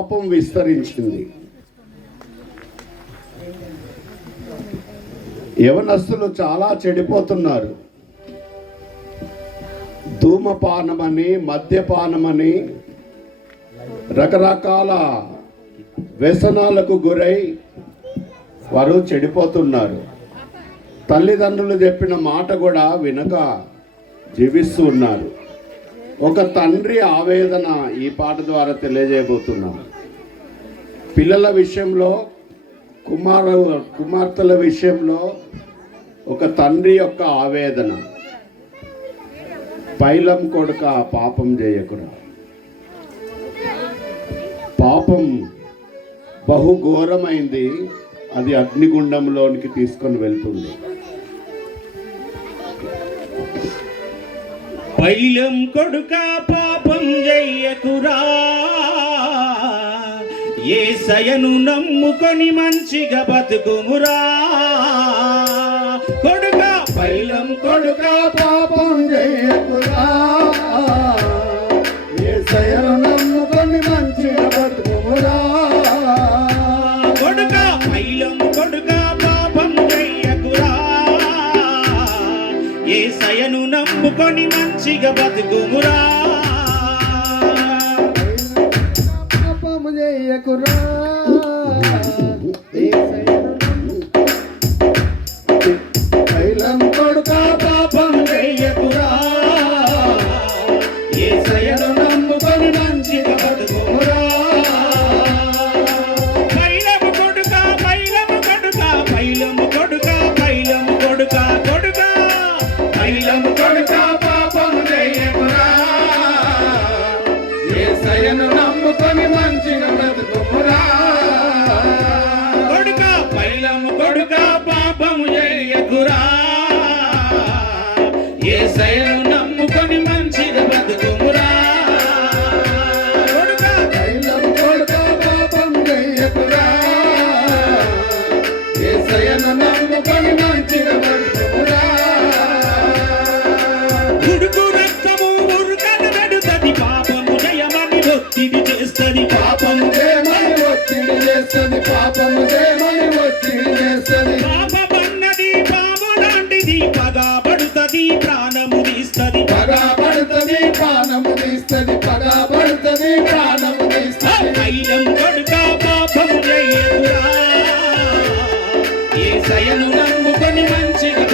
పాపం విస్తరించింది. యవనస్తులు చాలా చెడిపోతున్నారు. ధూమపానమని మద్యపానమని రకరకాల వ్యసనాలకు గురై వారు చెడిపోతున్నారు. తల్లిదండ్రులు చెప్పిన మాట కూడా వినక జీవిస్తూ ఉన్నారు. ఒక తండ్రి ఆవేదన ఈ పాట ద్వారా తెలియజేయబోతున్నాం. పిల్లల విషయంలో కుమారు కుమార్తెల విషయంలో ఒక తండ్రి యొక్క ఆవేదన. పైలం కొడుక పాపం చేయకురా. పాపం బహు ఘోరమైంది అది అగ్నిగుండంలోనికి తీసుకొని వెళ్తుంది. పైలం కొడుక పాపం చెయ్యకురా ఏ సయను నమ్ముకొని మంచిగా బతుకుమురా? కొడుక పైలం కొడుక పాపం చేయకురా ఏసయ్యను నమ్ముకొని మంచిగా బతుకుమురా? కొడుక పైలం కొడుక పాపం చెయ్యకురా ఏ సయను నమ్ముకొని మంచిగా బతుకుమురా? పాపము చేయకురా. పాపము దేమని ఒత్తిడి చేస్తుంది పాపమన్నది పాము లాంటిది పగబడుతది ప్రాణము తీస్తది. పగా పడుతుంది ప్రాణము తీస్తుంది పగా పడుతుంది ప్రాణము తీస్తుంది. పైలం కొడుక పాపము చేయకురా ఏ సయను నమ్ముకొని మంచిగా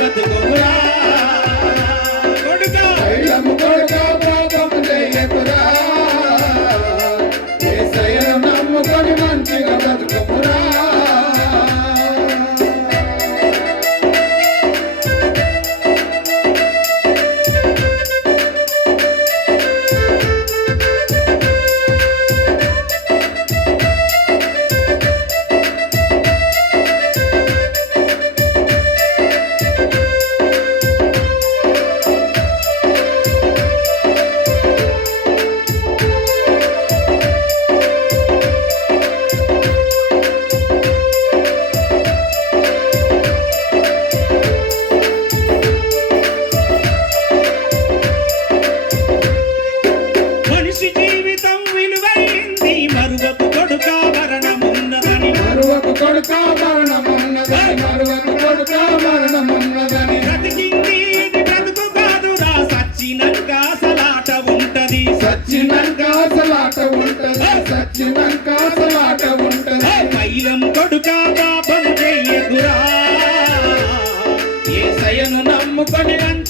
సయను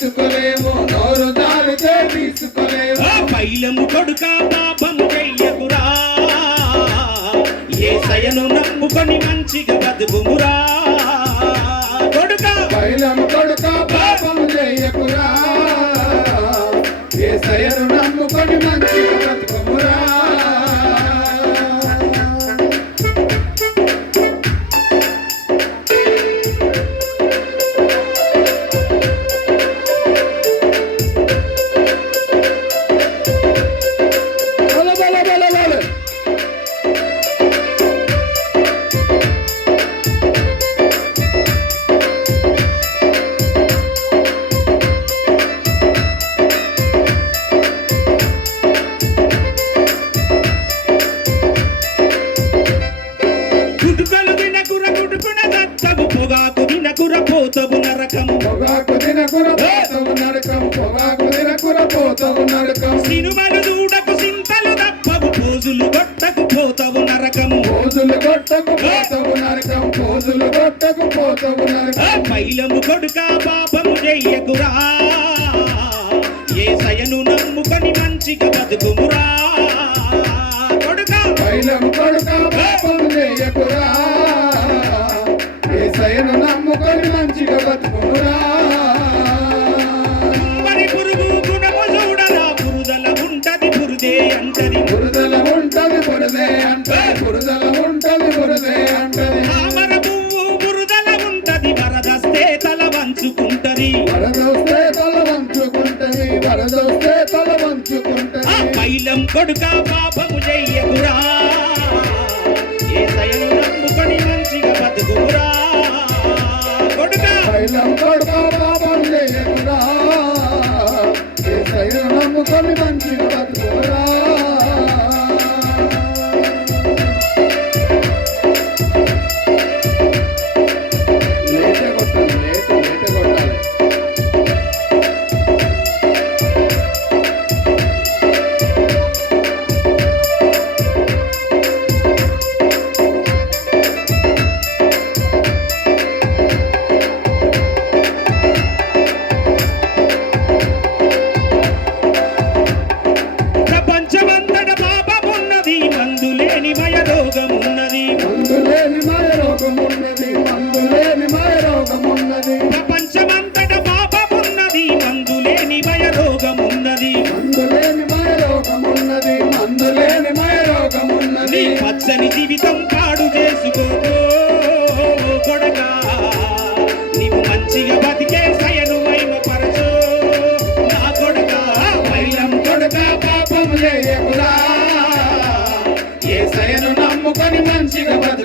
to believe. తైలము కొడుక పాపము చెయ్యకురా. ఏ సయను నమ్ముకొని మంచిగా బతుకు మైలం కొడుక పాపము చెయ్యకురా. ఏ తయను దయను పడి మంచిగా బతుకురా కొడుక. మైలం కొడుక పాపము చెయ్యకురా. ఏ దయను నమ్ముకొని మంచిగా బతుకురా Thank you.